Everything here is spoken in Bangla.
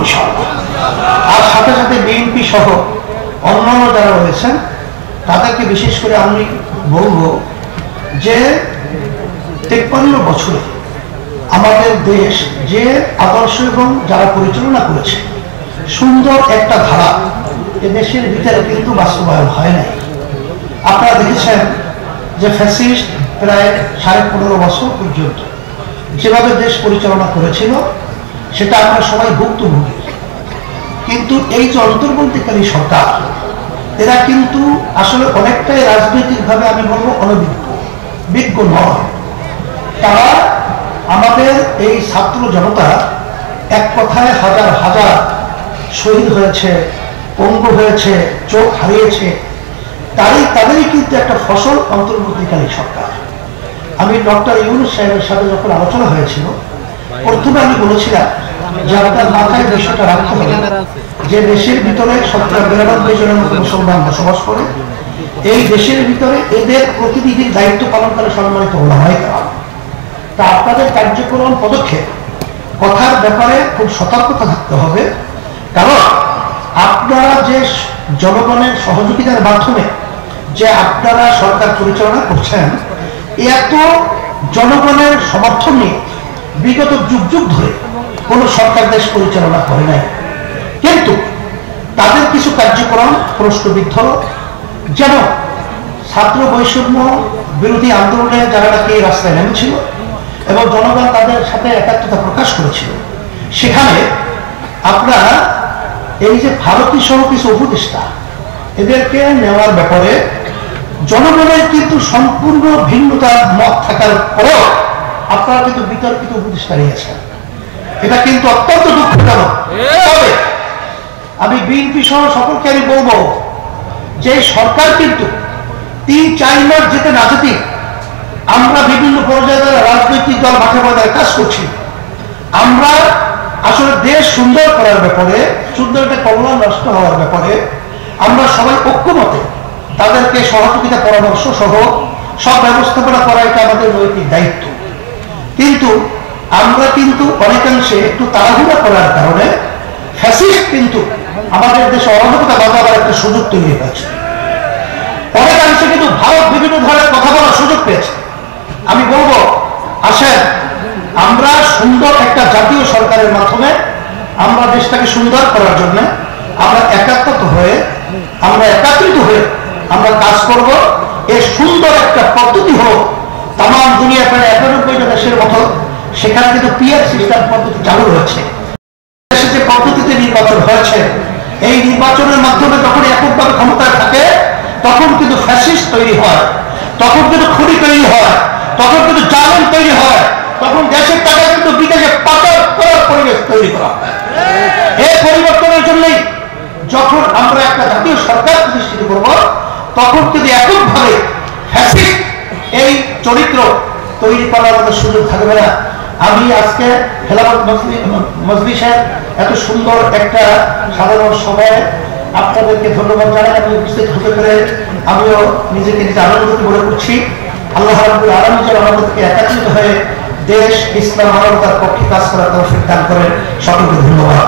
ইনশাআল্লাহ। আর সাথে সাথে বিএনপি সহ অন্যান্য যারা রয়েছেন তাদেরকে বিশেষ করে আমি বলবো যে 53 বছরে আমাদের দেশ যে আদর্শ এবং যারা পরিচালনা করেছে সুন্দর একটা ধারা এ দেশের ভিতরে কিন্তু বাস্তবায়ন হয় নাই। আপনারা দেখেছেন যে ফ্যাসিস্ট প্রায় 15.5 বছর পর্যন্ত যেভাবে দেশ পরিচালনা করেছিল সেটা আমরা সবাই ভুক্তভোগী। কিন্তু এই যে অন্তর্বর্তীকালীন সরকার এরা কিন্তু আসলে অনেকটাই রাজনৈতিকভাবে আমি বলবো বিজ্ঞ নয়। তারা আমাদের এই ছাত্র জনতা এক কথায় হাজার হাজার শহীদ হয়েছে, পঙ্গু হয়েছে, চোখ হারিয়েছে, তাদেরই কিন্তু একটা ফসল অন্তর্বর্তীকালীন সরকার। আমি ডক্টর ইউনূস সাহেবের সাথে যখন আলোচনা হয়েছিল প্রথমে আমি বলেছিলাম যে আপনার মাথায় বিষয়টা রাখতে হবে যে দেশের ভিতরে 92 জনের মতো মুসলমান বসবাস করে, এই দেশের ভিতরে এদের প্রতিনিধির দায়িত্ব পালন করে সম্মানিত ওলামায়ে কেরাম। তা আপনাদের কার্যক্রম পদক্ষেপ কথার ব্যাপারে খুব সতর্কতা থাকতে হবে, কারণ আপনারা যে জনগণের সহযোগিতার মাধ্যমে যে আপনারা সরকার পরিচালনা করছেন এত জনগণের সমর্থন নিয়ে বিগত যুগ যুগ ধরে কোন সরকার দেশ পরিচালনা করে নাই। কিন্তু তাদের কিছু কার্যক্রম প্রশ্নবিদ্ধ, যেমন ছাত্র বৈষম্য বিরোধী আন্দোলনে যারা নাকি রাস্তায় নেমেছিল এবং জনগণ তাদের সাথে একাত্মতা প্রকাশ করেছিল, সেখানে আপনারা এই যে ভারতীয় সহ কিছু উপদেষ্টা এদেরকে নেওয়ার ব্যাপারে জনগণের কিন্তু সম্পূর্ণ ভিন্নতার মত থাকার পরেও আপনারা কিন্তু বিতর্কিত উপদেষ্টা নিয়েছেন। এটা কিন্তু অত্যন্ত দুঃখজনক। তবে আমি বিএনপি সহ সকলকে আমি বলবো যে সরকার কিন্তু 3-4 মাস যেতে না যেতে আমরা বিভিন্ন পর্যায়ে রাজনৈতিক দল মাঠে ময়দানে কাজ করছি। আমরা আসলে দেশ সুন্দর করার ব্যাপারে, সুন্দর একটা কল্যাণ রাষ্ট্র হওয়ার ব্যাপারে আমরা সবাই ঐক্যমতে তাদেরকে সহযোগিতা পরামর্শ সহ সব ব্যবস্থাপনা করা এটা আমাদের নৈতিক দায়িত্ব। কিন্তু আমরা কিন্তু অনেকাংশে একটু তাড়াহুড়া করার কারণে ফ্যাসিস্ট কিন্তু আমাদের দেশে অরাজকতা বাঁধাবার একটা সুযোগ তৈরি হয়েছে। অনেকাংশে কিন্তু ভারত বিভিন্ন ধরনের কথা বলার সুযোগ পেয়েছে। আমি বলবো আসেন আমরা সুন্দর একটা জাতীয় সরকারের মাধ্যমে আমরা দেশটাকে সুন্দর করার জন্য আমরা একাত্মতা হয়ে আমরা একাত্রিত হয়ে আমরা কাজ করব। এর সুন্দর একটা পদ্ধতি হোক তাম দুনিয়া প্রায় 91টা দেশের মতো সেখানে কিন্তু পিয়ার সিস্টেম পদ্ধতি চালু রয়েছে। দেশে যে পদ্ধতিতে নির্বাচন হয়েছে এই নির্বাচনের মাধ্যমে যখন এককভাবে ক্ষমতায় থাকে তখন কিন্তু ফ্যাসিস্ট তৈরি হয়, তখন কিন্তু খুনি তৈরি হয়, তখন কিন্তু জালেম তৈরি হয়, তখন দেশের টাকা কিন্তু বিদেশে পাচার করার পরিবেশ তৈরি করা হয়। এই পরিবর্তনের জন্যই যখন আমরা একটা জাতীয় সরকার প্রতিষ্ঠিত করব তখন কিন্তু এককভাবে ফ্যাসিস্ট এই চরিত্র তৈরি করার মতো সুযোগ থাকবে না। আমি আজকে খেলাফত মজলিসের এত সুন্দর একটা সাধারণ সভায় আপনাদেরকে ধন্যবাদ জানাই। আমি উপস্থিত হতে পেরে আমিও নিজেকে নিজে আনন্দিত মনে করছি। আল্লাহ রাব্বুল আলামিন যেন আমাদেরকে একত্রিত হয়ে দেশ ইসলাম মানবতার পক্ষে কাজ করার তৌফিক দান করেন। সকলকে ধন্যবাদ।